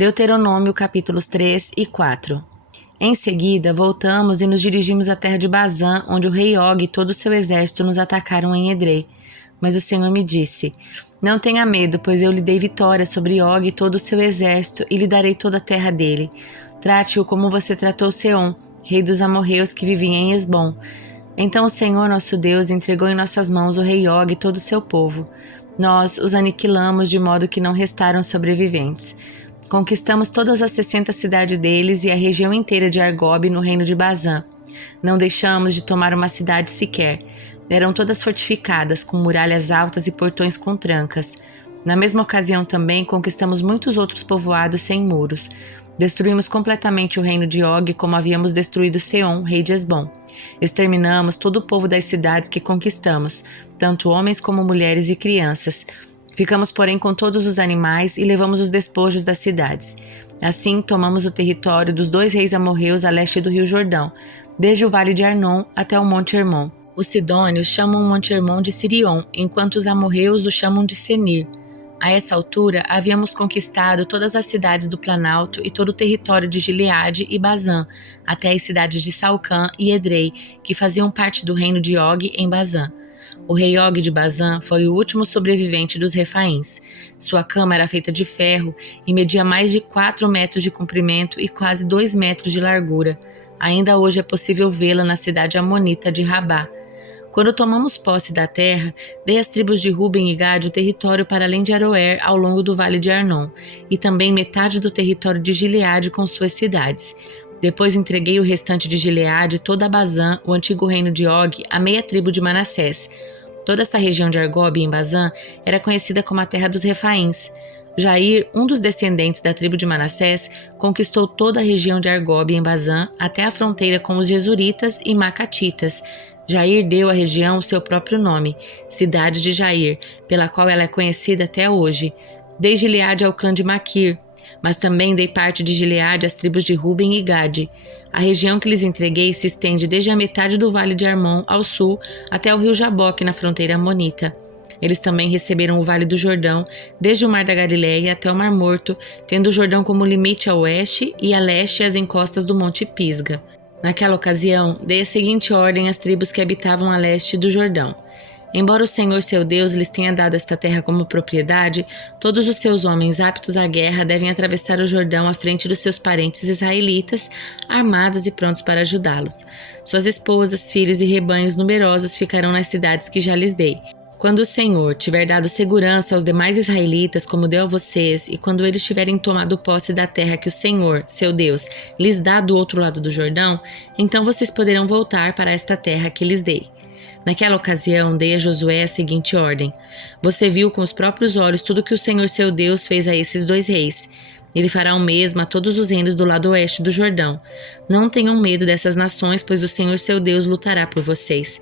Deuteronômio capítulos 3 e 4. Em seguida, voltamos e nos dirigimos à terra de Bazã, onde o rei Og e todo o seu exército nos atacaram em Edrei. Mas o Senhor me disse: Não tenha medo, pois eu lhe dei vitória sobre Og e todo o seu exército e lhe darei toda a terra dele. Trate-o como você tratou Seom, rei dos amorreus que vivia em Esbom. Então o Senhor nosso Deus entregou em nossas mãos o rei Og e todo o seu povo. Nós os aniquilamos de modo que não restaram sobreviventes. Conquistamos todas as 60 cidades deles e a região inteira de Argob no reino de Bazã. Não deixamos de tomar uma cidade sequer. Eram todas fortificadas, com muralhas altas e portões com trancas. Na mesma ocasião também conquistamos muitos outros povoados sem muros. Destruímos completamente o reino de Og, como havíamos destruído Seom, rei de Esbom. Exterminamos todo o povo das cidades que conquistamos, tanto homens como mulheres e crianças. Ficamos, porém, com todos os animais e levamos os despojos das cidades. Assim, tomamos o território dos 2 reis amorreus a leste do rio Jordão, desde o vale de Arnon até o monte Hermon. Os sidônios chamam o monte Hermon de Sirion, enquanto os amorreus o chamam de Senir. A essa altura, havíamos conquistado todas as cidades do Planalto e todo o território de Gileade e Bazã, até as cidades de Salcã e Edrei, que faziam parte do reino de Og em Bazã. O rei Og de Bazã foi o último sobrevivente dos Refaíns. Sua cama era feita de ferro e media mais de 4 metros de comprimento e quase 2 metros de largura. Ainda hoje é possível vê-la na cidade amonita de Rabá. Quando tomamos posse da terra, dei às tribos de Ruben e Gade o território para além de Aroer ao longo do vale de Arnon, e também metade do território de Gileade com suas cidades. Depois entreguei o restante de Gileade, toda a Bazã, o antigo reino de Og, a meia tribo de Manassés. Toda essa região de Argob em Bazã era conhecida como a terra dos Refaíns. Jair, um dos descendentes da tribo de Manassés, conquistou toda a região de Argob em Bazã até a fronteira com os Jesuritas e Macatitas. Jair deu à região o seu próprio nome, cidade de Jair, pela qual ela é conhecida até hoje. Dei Gileade ao clã de Maquir, mas também dei parte de Gileade às tribos de Ruben e Gade. A região que lhes entreguei se estende desde a metade do vale de Armon ao sul até o rio Jaboque na fronteira amonita. Eles também receberam o vale do Jordão, desde o mar da Galileia até o Mar Morto, tendo o Jordão como limite a oeste e a leste as encostas do monte Pisga. Naquela ocasião, dei a seguinte ordem às tribos que habitavam a leste do Jordão. Embora o Senhor seu Deus lhes tenha dado esta terra como propriedade, todos os seus homens aptos à guerra devem atravessar o Jordão à frente dos seus parentes israelitas, armados e prontos para ajudá-los. Suas esposas, filhos e rebanhos numerosos ficarão nas cidades que já lhes dei. Quando o Senhor tiver dado segurança aos demais israelitas, como deu a vocês, e quando eles tiverem tomado posse da terra que o Senhor, seu Deus, lhes dá do outro lado do Jordão, então vocês poderão voltar para esta terra que lhes dei. Naquela ocasião, dei a Josué a seguinte ordem: Você viu com os próprios olhos tudo que o Senhor seu Deus fez a esses 2 reis. Ele fará o mesmo a todos os reinos do lado oeste do Jordão. Não tenham medo dessas nações, pois o Senhor seu Deus lutará por vocês.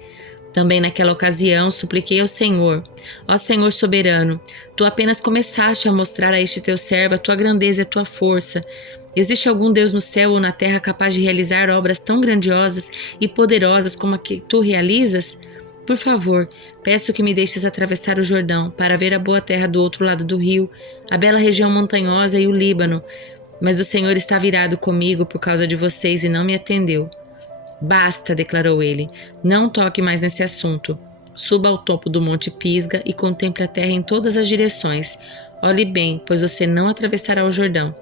Também naquela ocasião supliquei ao Senhor: Ó Senhor soberano, tu apenas começaste a mostrar a este teu servo a tua grandeza e a tua força. Existe algum Deus no céu ou na terra capaz de realizar obras tão grandiosas e poderosas como a que tu realizas? Por favor, peço que me deixes atravessar o Jordão para ver a boa terra do outro lado do rio, a bela região montanhosa e o Líbano. Mas o Senhor está virado comigo por causa de vocês e não me atendeu. Basta, declarou ele, não toque mais nesse assunto. Suba ao topo do monte Pisga e contemple a terra em todas as direções. Olhe bem, pois você não atravessará o Jordão.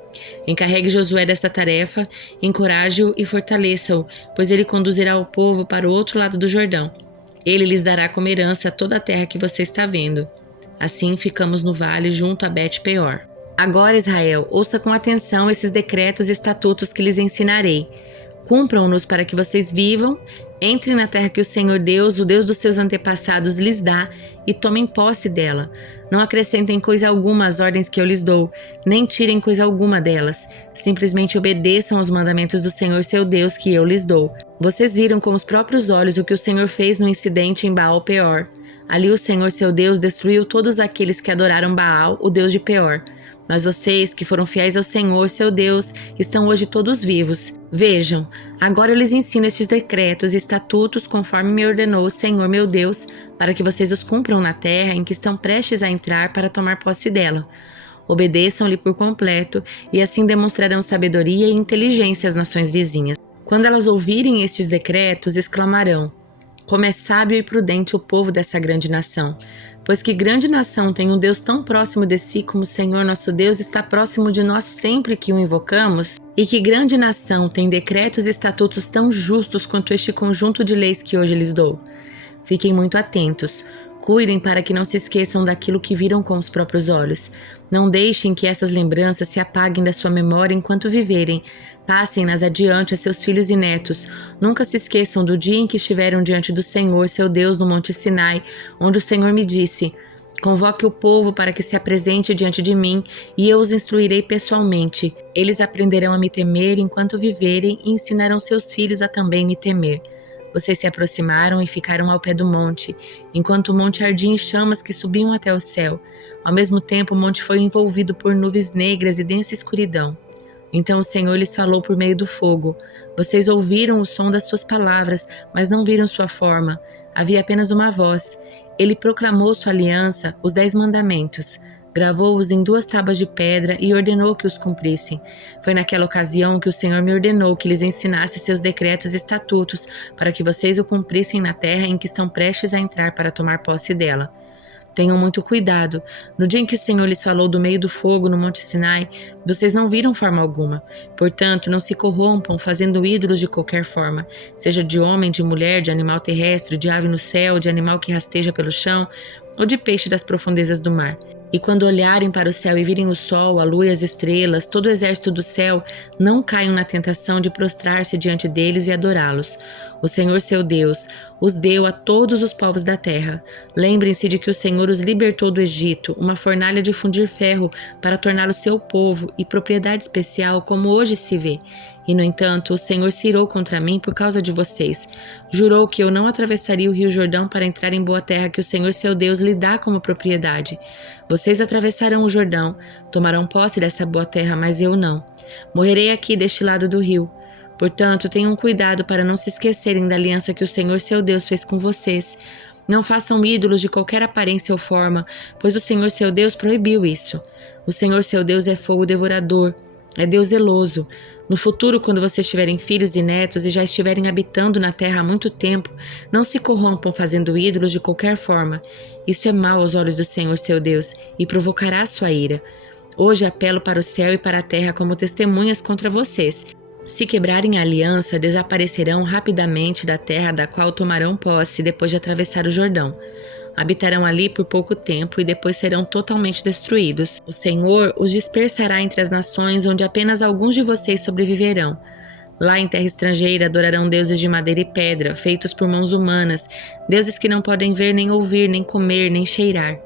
Encarregue Josué desta tarefa, encoraje-o e fortaleça-o, pois ele conduzirá o povo para o outro lado do Jordão. Ele lhes dará como herança toda a terra que você está vendo. Assim ficamos no vale junto a Bet-peor. Agora, Israel, ouça com atenção esses decretos e estatutos que lhes ensinarei. Cumpram-nos para que vocês vivam, entrem na terra que o Senhor Deus, o Deus dos seus antepassados, lhes dá e tomem posse dela. Não acrescentem coisa alguma às ordens que eu lhes dou, nem tirem coisa alguma delas. Simplesmente obedeçam aos mandamentos do Senhor seu Deus que eu lhes dou. Vocês viram com os próprios olhos o que o Senhor fez no incidente em Baal-peor. Ali o Senhor seu Deus destruiu todos aqueles que adoraram Baal, o Deus de Peor. Mas vocês, que foram fiéis ao Senhor, seu Deus, estão hoje todos vivos. Vejam, agora eu lhes ensino estes decretos e estatutos conforme me ordenou o Senhor, meu Deus, para que vocês os cumpram na terra em que estão prestes a entrar para tomar posse dela. Obedeçam-lhe por completo, e assim demonstrarão sabedoria e inteligência às nações vizinhas. Quando elas ouvirem estes decretos, exclamarão: como é sábio e prudente o povo dessa grande nação! Pois que grande nação tem um Deus tão próximo de si como o Senhor nosso Deus está próximo de nós sempre que o invocamos? E que grande nação tem decretos e estatutos tão justos quanto este conjunto de leis que hoje lhes dou? Fiquem muito atentos. Cuidem para que não se esqueçam daquilo que viram com os próprios olhos. Não deixem que essas lembranças se apaguem da sua memória enquanto viverem. Passem-nas adiante a seus filhos e netos. Nunca se esqueçam do dia em que estiveram diante do Senhor, seu Deus, no Monte Sinai, onde o Senhor me disse: convoque o povo para que se apresente diante de mim, e eu os instruirei pessoalmente. Eles aprenderão a me temer enquanto viverem e ensinarão seus filhos a também me temer. Vocês se aproximaram e ficaram ao pé do monte, enquanto o monte ardia em chamas que subiam até o céu. Ao mesmo tempo, o monte foi envolvido por nuvens negras e densa escuridão. Então o Senhor lhes falou por meio do fogo. Vocês ouviram o som das suas palavras, mas não viram sua forma. Havia apenas uma voz. Ele proclamou sua aliança, os 10 mandamentos. Gravou-os em 2 tábuas de pedra e ordenou que os cumprissem. Foi naquela ocasião que o Senhor me ordenou que lhes ensinasse seus decretos e estatutos, para que vocês o cumprissem na terra em que estão prestes a entrar para tomar posse dela. Tenham muito cuidado. No dia em que o Senhor lhes falou do meio do fogo no Monte Sinai, vocês não viram forma alguma. Portanto, não se corrompam fazendo ídolos de qualquer forma, seja de homem, de mulher, de animal terrestre, de ave no céu, de animal que rasteja pelo chão, ou de peixe das profundezas do mar. E quando olharem para o céu e virem o sol, a lua e as estrelas, todo o exército do céu, não caiam na tentação de prostrar-se diante deles e adorá-los. O Senhor seu Deus os deu a todos os povos da terra. Lembrem-se de que o Senhor os libertou do Egito, uma fornalha de fundir ferro para torná-lo seu povo e propriedade especial, como hoje se vê. E, no entanto, o Senhor se irou contra mim por causa de vocês. Jurou que eu não atravessaria o rio Jordão para entrar em boa terra que o Senhor seu Deus lhe dá como propriedade. Vocês atravessarão o Jordão, tomarão posse dessa boa terra, mas eu não. Morrerei aqui deste lado do rio. Portanto, tenham cuidado para não se esquecerem da aliança que o Senhor seu Deus fez com vocês. Não façam ídolos de qualquer aparência ou forma, pois o Senhor seu Deus proibiu isso. O Senhor seu Deus é fogo devorador, é Deus zeloso. No futuro, quando vocês tiverem filhos e netos e já estiverem habitando na terra há muito tempo, não se corrompam fazendo ídolos de qualquer forma. Isso é mau aos olhos do Senhor seu Deus e provocará a sua ira. Hoje apelo para o céu e para a terra como testemunhas contra vocês. Se quebrarem a aliança, desaparecerão rapidamente da terra da qual tomarão posse depois de atravessar o Jordão. Habitarão ali por pouco tempo e depois serão totalmente destruídos. O Senhor os dispersará entre as nações, onde apenas alguns de vocês sobreviverão. Lá em terra estrangeira adorarão deuses de madeira e pedra, feitos por mãos humanas, deuses que não podem ver, nem ouvir, nem comer, nem cheirar.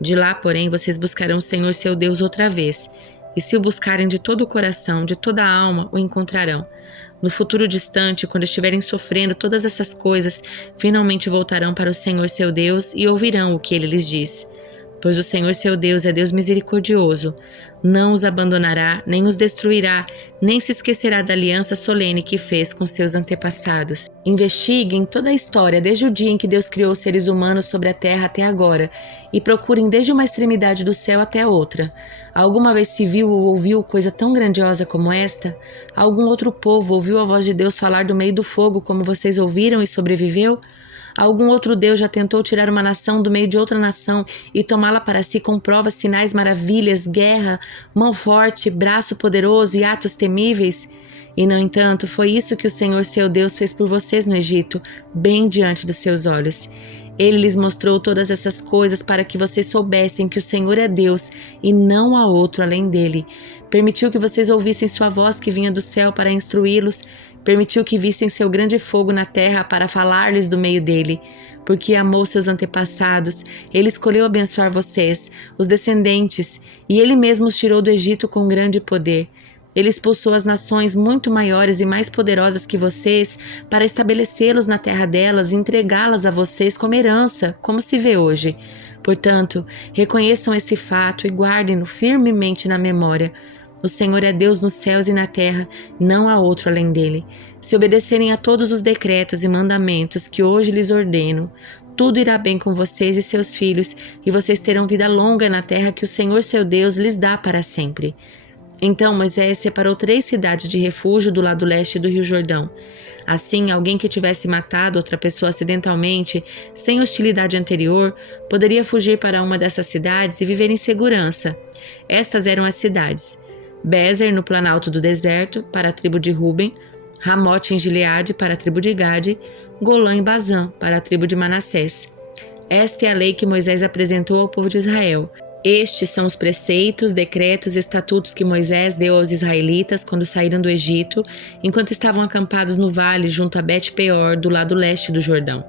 De lá, porém, vocês buscarão o Senhor seu Deus outra vez. E se o buscarem de todo o coração, de toda a alma, o encontrarão. No futuro distante, quando estiverem sofrendo todas essas coisas, finalmente voltarão para o Senhor seu Deus e ouvirão o que ele lhes diz. Pois o Senhor seu Deus é Deus misericordioso. Não os abandonará, nem os destruirá, nem se esquecerá da aliança solene que fez com seus antepassados. Investiguem toda a história desde o dia em que Deus criou os seres humanos sobre a terra até agora e procurem desde uma extremidade do céu até a outra. Alguma vez se viu ou ouviu coisa tão grandiosa como esta? Algum outro povo ouviu a voz de Deus falar do meio do fogo como vocês ouviram e sobreviveu? Algum outro Deus já tentou tirar uma nação do meio de outra nação e tomá-la para si com provas, sinais, maravilhas, guerra, mão forte, braço poderoso e atos temíveis? E, no entanto, foi isso que o Senhor seu Deus fez por vocês no Egito, bem diante dos seus olhos. Ele lhes mostrou todas essas coisas para que vocês soubessem que o Senhor é Deus e não há outro além dele. Permitiu que vocês ouvissem sua voz que vinha do céu para instruí-los. Permitiu que vissem seu grande fogo na terra para falar-lhes do meio dele. Porque amou seus antepassados, ele escolheu abençoar vocês, os descendentes, e ele mesmo os tirou do Egito com grande poder. Ele expulsou as nações muito maiores e mais poderosas que vocês para estabelecê-los na terra delas e entregá-las a vocês como herança, como se vê hoje. Portanto, reconheçam esse fato e guardem-no firmemente na memória. O Senhor é Deus nos céus e na terra, não há outro além dele. Se obedecerem a todos os decretos e mandamentos que hoje lhes ordeno, tudo irá bem com vocês e seus filhos, e vocês terão vida longa na terra que o Senhor seu Deus lhes dá para sempre. Então Moisés separou 3 cidades de refúgio do lado leste do Rio Jordão. Assim, alguém que tivesse matado outra pessoa acidentalmente, sem hostilidade anterior, poderia fugir para uma dessas cidades e viver em segurança. Estas eram as cidades: Bezer, no planalto do deserto, para a tribo de Ruben; Ramote em Gileade, para a tribo de Gade; Golã em Bazã, para a tribo de Manassés. Esta é a lei que Moisés apresentou ao povo de Israel. Estes são os preceitos, decretos e estatutos que Moisés deu aos israelitas quando saíram do Egito, enquanto estavam acampados no vale junto a Bet-peor, do lado leste do Jordão.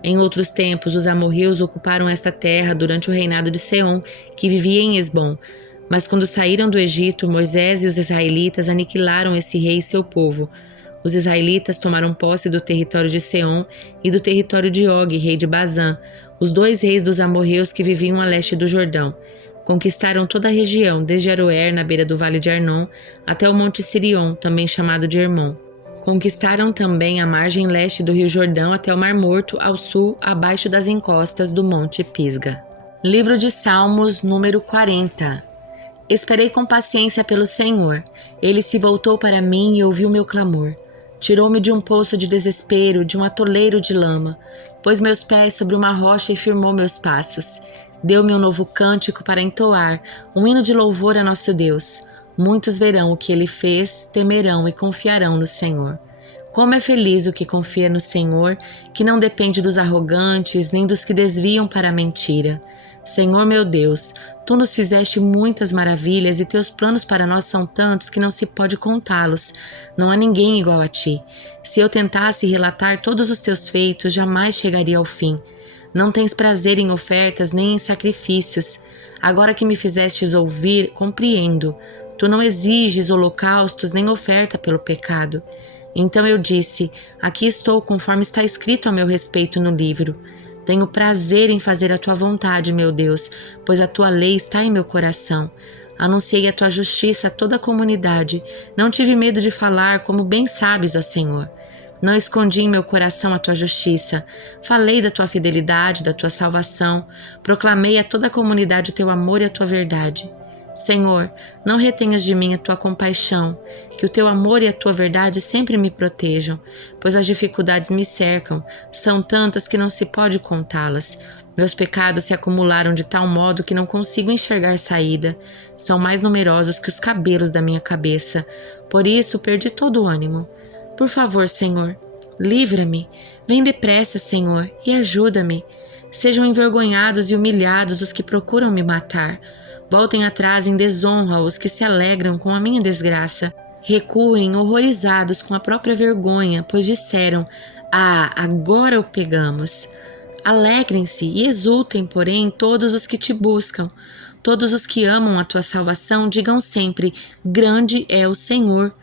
Em outros tempos, os amorreus ocuparam esta terra durante o reinado de Seom, que vivia em Esbom. Mas quando saíram do Egito, Moisés e os israelitas aniquilaram esse rei e seu povo. Os israelitas tomaram posse do território de Seom e do território de Og, rei de Bazã, os 2 reis dos amorreus que viviam a leste do Jordão. Conquistaram toda a região, desde Aroer, na beira do vale de Arnon, até o monte Sirion, também chamado de Hermon. Conquistaram também a margem leste do rio Jordão até o Mar Morto, ao sul, abaixo das encostas do monte Pisga. Livro de Salmos, número 40. Esperei com paciência pelo Senhor. Ele se voltou para mim e ouviu meu clamor. Tirou-me de um poço de desespero, de um atoleiro de lama. Pôs meus pés sobre uma rocha e firmou meus passos. Deu-me um novo cântico para entoar, um hino de louvor a nosso Deus. Muitos verão o que ele fez, temerão e confiarão no Senhor. Como é feliz o que confia no Senhor, que não depende dos arrogantes, nem dos que desviam para a mentira. Senhor meu Deus, tu nos fizeste muitas maravilhas e teus planos para nós são tantos que não se pode contá-los. Não há ninguém igual a ti. Se eu tentasse relatar todos os teus feitos, jamais chegaria ao fim. Não tens prazer em ofertas nem em sacrifícios. Agora que me fizestes ouvir, compreendo. Tu não exiges holocaustos nem oferta pelo pecado. Então eu disse: aqui estou, conforme está escrito a meu respeito no livro. Tenho prazer em fazer a tua vontade, meu Deus, pois a tua lei está em meu coração. Anunciei a tua justiça a toda a comunidade. Não tive medo de falar, como bem sabes, ó Senhor. Não escondi em meu coração a tua justiça. Falei da tua fidelidade, da tua salvação. Proclamei a toda a comunidade o teu amor e a tua verdade. Senhor, não retenhas de mim a tua compaixão, que o teu amor e a tua verdade sempre me protejam, pois as dificuldades me cercam, são tantas que não se pode contá-las. Meus pecados se acumularam de tal modo que não consigo enxergar saída, são mais numerosos que os cabelos da minha cabeça, por isso perdi todo o ânimo. Por favor, Senhor, livra-me, vem depressa, Senhor, e ajuda-me. Sejam envergonhados e humilhados os que procuram me matar. Voltem atrás em desonra os que se alegram com a minha desgraça. Recuem horrorizados com a própria vergonha, pois disseram: ah, agora o pegamos. Alegrem-se e exultem, porém, todos os que te buscam. Todos os que amam a tua salvação digam sempre: grande é o Senhor.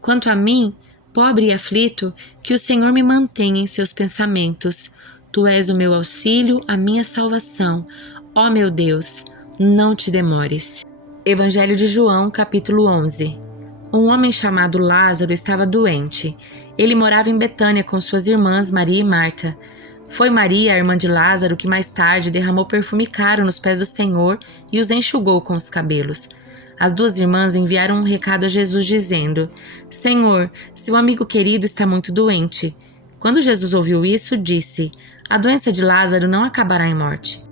Quanto a mim, pobre e aflito, que o Senhor me mantenha em seus pensamentos. Tu és o meu auxílio, a minha salvação. Ó meu Deus, não te demores. Evangelho de João, capítulo 11. Um homem chamado Lázaro estava doente. Ele morava em Betânia com suas irmãs Maria e Marta. Foi Maria, a irmã de Lázaro, que mais tarde derramou perfume caro nos pés do Senhor e os enxugou com os cabelos. As 2 irmãs enviaram um recado a Jesus dizendo: Senhor, seu amigo querido está muito doente. Quando Jesus ouviu isso, disse: a doença de Lázaro não acabará em morte.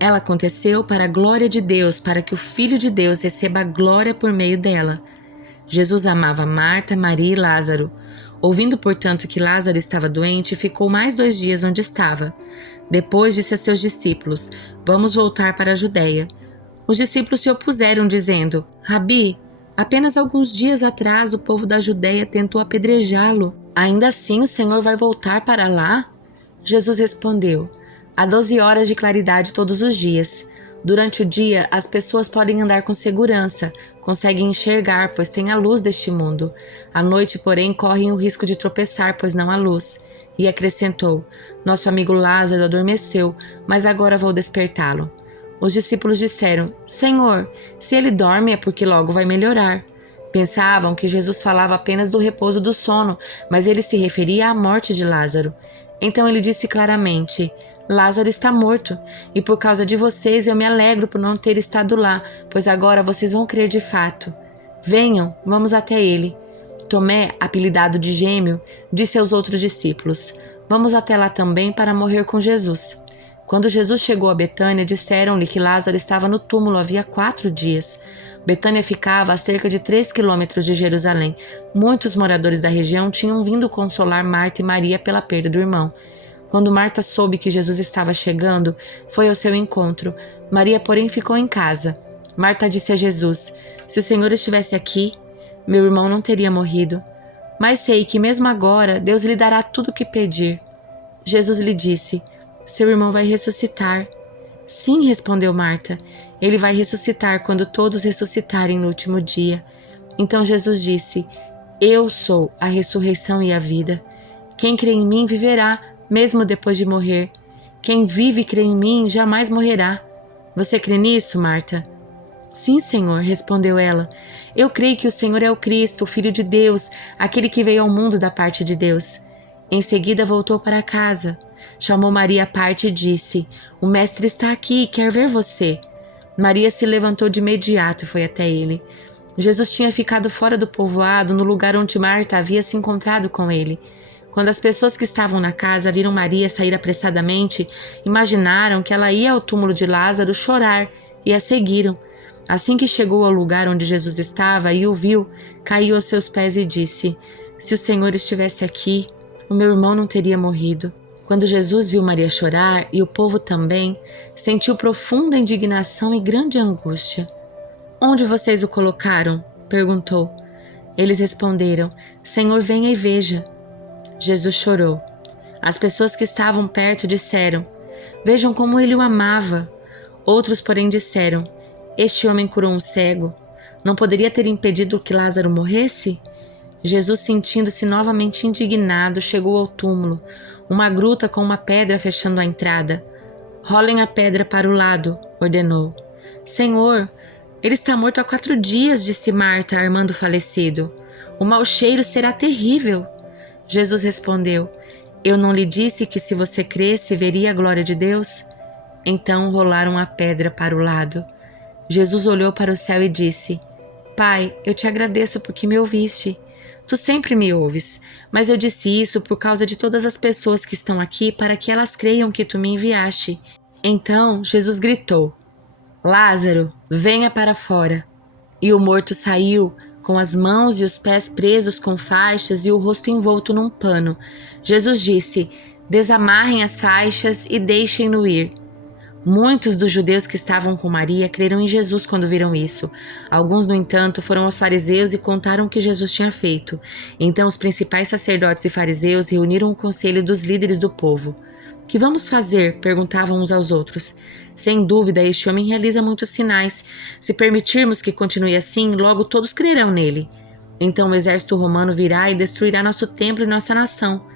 Ela aconteceu para a glória de Deus, para que o Filho de Deus receba a glória por meio dela. Jesus amava Marta, Maria e Lázaro. Ouvindo, portanto, que Lázaro estava doente, ficou mais 2 dias onde estava. Depois disse a seus discípulos: vamos voltar para a Judeia. Os discípulos se opuseram, dizendo: Rabi, apenas alguns dias atrás o povo da Judeia tentou apedrejá-lo. Ainda assim o Senhor vai voltar para lá? Jesus respondeu: há 12 horas de claridade todos os dias. Durante o dia, as pessoas podem andar com segurança, conseguem enxergar, pois têm a luz deste mundo. À noite, porém, correm o risco de tropeçar, pois não há luz. E acrescentou: nosso amigo Lázaro adormeceu, mas agora vou despertá-lo. Os discípulos disseram: Senhor, se ele dorme é porque logo vai melhorar. Pensavam que Jesus falava apenas do repouso do sono, mas ele se referia à morte de Lázaro. Então ele disse claramente: Lázaro está morto, e por causa de vocês eu me alegro por não ter estado lá, pois agora vocês vão crer de fato. Venham, vamos até ele. Tomé, apelidado de Gêmeo, disse aos outros discípulos: Vamos até lá também para morrer com Jesus. Quando Jesus chegou a Betânia, disseram-lhe que Lázaro estava no túmulo havia 4 dias. Betânia ficava a cerca de 3 quilômetros de Jerusalém. Muitos moradores da região tinham vindo consolar Marta e Maria pela perda do irmão. Quando Marta soube que Jesus estava chegando, foi ao seu encontro. Maria, porém, ficou em casa. Marta disse a Jesus: Se o Senhor estivesse aqui, meu irmão não teria morrido. Mas sei que mesmo agora Deus lhe dará tudo o que pedir. Jesus lhe disse: Seu irmão vai ressuscitar. Sim, respondeu Marta. Ele vai ressuscitar quando todos ressuscitarem no último dia. Então Jesus disse: Eu sou a ressurreição e a vida. Quem crê em mim viverá, mesmo depois de morrer. Quem vive e crê em mim jamais morrerá. Você crê nisso, Marta? Sim, Senhor, respondeu ela. Eu creio que o Senhor é o Cristo, o Filho de Deus, aquele que veio ao mundo da parte de Deus. Em seguida voltou para casa. Chamou Maria à parte e disse: O mestre está aqui e quer ver você. Maria se levantou de imediato e foi até ele. Jesus tinha ficado fora do povoado, no lugar onde Marta havia se encontrado com ele. Quando as pessoas que estavam na casa viram Maria sair apressadamente, imaginaram que ela ia ao túmulo de Lázaro chorar e a seguiram. Assim que chegou ao lugar onde Jesus estava e o viu, caiu aos seus pés e disse: Se o Senhor estivesse aqui, o meu irmão não teria morrido. Quando Jesus viu Maria chorar, e o povo também, sentiu profunda indignação e grande angústia. Onde vocês o colocaram? Perguntou. Eles responderam: Senhor, venha e veja. Jesus chorou. As pessoas que estavam perto disseram: Vejam como ele o amava. Outros, porém, disseram: Este homem curou um cego. Não poderia ter impedido que Lázaro morresse? Jesus, sentindo-se novamente indignado, chegou ao túmulo, uma gruta com uma pedra fechando a entrada. Rolem a pedra para o lado, ordenou. Senhor, ele está morto há 4 dias, disse Marta, armando o falecido. O mau cheiro será terrível. Jesus respondeu: Eu não lhe disse que se você cresce, veria a glória de Deus? Então rolaram a pedra para o lado. Jesus olhou para o céu e disse: Pai, eu te agradeço porque me ouviste. Tu sempre me ouves, mas eu disse isso por causa de todas as pessoas que estão aqui para que elas creiam que tu me enviaste. Então Jesus gritou: Lázaro, venha para fora. E o morto saiu, com as mãos e os pés presos com faixas e o rosto envolto num pano. Jesus disse: Desamarrem as faixas e deixem-no ir. Muitos dos judeus que estavam com Maria creram em Jesus quando viram isso. Alguns, no entanto, foram aos fariseus e contaram o que Jesus tinha feito. Então os principais sacerdotes e fariseus reuniram o conselho dos líderes do povo. Que vamos fazer? Perguntavam uns aos outros. Sem dúvida, este homem realiza muitos sinais. Se permitirmos que continue assim, logo todos crerão nele. Então o exército romano virá e destruirá nosso templo e nossa nação.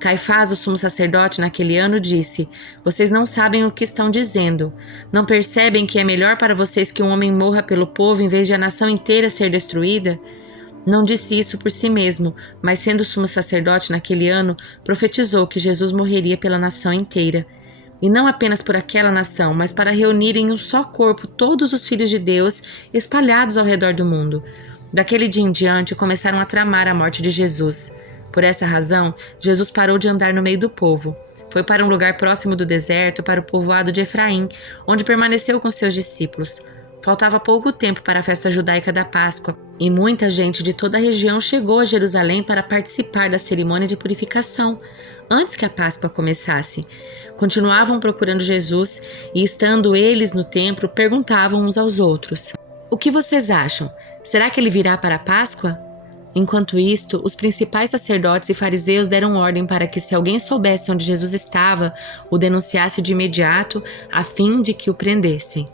Caifás, o sumo sacerdote, naquele ano disse: Vocês não sabem o que estão dizendo. Não percebem que é melhor para vocês que um homem morra pelo povo em vez de a nação inteira ser destruída? Não disse isso por si mesmo, mas sendo sumo sacerdote naquele ano, profetizou que Jesus morreria pela nação inteira. E não apenas por aquela nação, mas para reunir em um só corpo todos os filhos de Deus espalhados ao redor do mundo. Daquele dia em diante começaram a tramar a morte de Jesus. Por essa razão, Jesus parou de andar no meio do povo. Foi para um lugar próximo do deserto, para o povoado de Efraim, onde permaneceu com seus discípulos. Faltava pouco tempo para a festa judaica da Páscoa, e muita gente de toda a região chegou a Jerusalém para participar da cerimônia de purificação, antes que a Páscoa começasse. Continuavam procurando Jesus e, estando eles no templo, perguntavam uns aos outros: O que vocês acham? Será que ele virá para a Páscoa? Enquanto isto, os principais sacerdotes e fariseus deram ordem para que, se alguém soubesse onde Jesus estava, o denunciasse de imediato, a fim de que o prendessem.